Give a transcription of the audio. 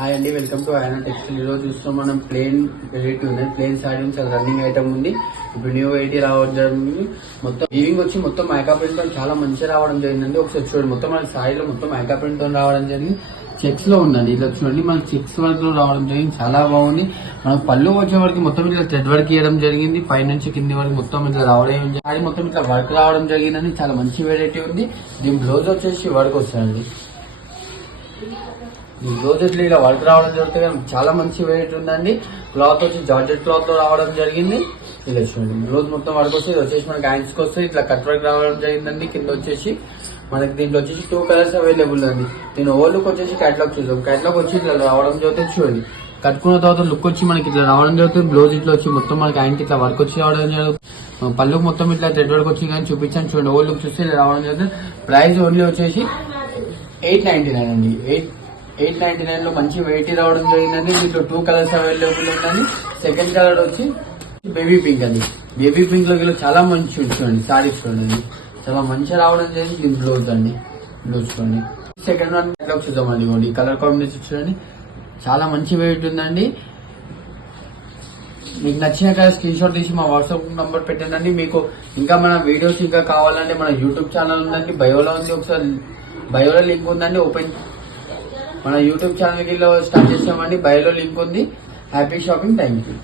Hi అండి, welcome to ఆయన textile. ఈ రోజు చూస్తాం మనం ప్లేన్ వెరైటీ ఉంది. ప్లేన్ సారీ రన్నింగ్ ఐటమ్ ఉంది. ఇప్పుడు న్యూ వెరైటీ రావడం జరిగింది. మొత్తం వీవింగ్ వచ్చి మొత్తం మైకా ప్రింట్ తో చాలా మంచిగా రావడం జరిగిందండి. ఒకసారి చూడండి, మొత్తం మన సారీలో మొత్తం మైకా ప్రింట్ తో రావడం జరిగింది. చెక్స్ లో ఉందండి. ఇలా చూడండి, మనకి చెక్స్ వర్క్ లో రావడం జరిగింది. చాలా బాగుంది. మనకు పళ్ళు వచ్చే వరకు మొత్తం ఇట్లా థ్రెడ్ వర్క్ ఇవ్వడం జరిగింది. పై నుంచి కింది వరకు మొత్తం ఇట్లా రావడం, సారీ మొత్తం ఇట్లా వర్క్ రావడం జరిగిందండి. చాలా మంచి వెరైటీ ఉంది. దీని బ్లౌజ్ వచ్చేసి వర్క్ వస్తుందండి. ఈ బ్లౌజెస్ ఇలా వర్క్ రావడం జరుగుతుంది. చాలా మంచి వెరైటీ ఉందండి. క్లాత్ వచ్చి జార్జెట్ క్లాత్ తో రావడం జరిగింది. ఇలా చూడండి, బ్లౌజ్ మొత్తం వర్క్ వస్తుంది. వచ్చేసి మనకి హ్యాండ్స్ కి వస్తుంది. ఇట్లా కట్ వర్క్ రావడం జరిగిందండి. కింద వచ్చేసి మనకి దీంట్లో వచ్చేసి 2 కలర్స్ అవైలబుల్ అండి. నేను ఓవర్ లుక్ వచ్చేసి క్యాట్లాగ్ చూద్దాం. క్యాట్లాగ్ వచ్చి ఇట్లా రావడం జరుగుతుంది. చూడండి, కట్టుకున్న తర్వాత లుక్ వచ్చి మనకి ఇట్లా రావడం జరుగుతుంది. బ్లౌజ్ ఇట్లా వచ్చి మొత్తం మనకి హ్యాండ్ ఇట్లా వర్క్ వచ్చి రావడం జరుగుతుంది. పళ్ళుకి మొత్తం ఇట్లా థ్రెడ్ వర్క్ వచ్చి కానీ చూపించాను. చూడండి, ఓవర్ లుక్ చూస్తే ఇలా రావడం జరుగుతుంది. ప్రైస్ ఓన్లీ వచ్చేసి 899 అండి. 899 లో మంచి వెరైటీ రావడం జరిగిందండి. దీంట్లో 2 కలర్స్ అవైలబుల్ ఉందండి. సెకండ్ కలర్ వచ్చి బేబీ పింక్ అండి. బేబీ పింక్ లో చాలా మంచి చూడండి, సారీ చూడండి, చాలా మంచిగా రావడం జరిగింది. దీని బ్లౌజ్ అండి, బ్లౌజ్ చూడండి. సెకండ్ వన్ ఎట్లా చూద్దామండి. ఈ కలర్ కాంబినేషన్ చూడండి, చాలా మంచి వెరైటీ ఉందండి. మీకు నచ్చిన కలర్ స్క్రీన్ షాట్ తీసి మా వాట్సాప్ నంబర్ పెట్టండి. మీకు ఇంకా మన వీడియోస్ ఇంకా కావాలంటే మన యూట్యూబ్ ఛానల్ ఉందండి, బయోలో ఉంది. ఒకసారి బయోలో లింక్ ఉందండి, ఓపెన్ మన యూట్యూబ్ ఛానల్ కి స్టార్ట్ చేసామండి. బయోలో లింక్ ఉంది. Happy shopping. Thank you.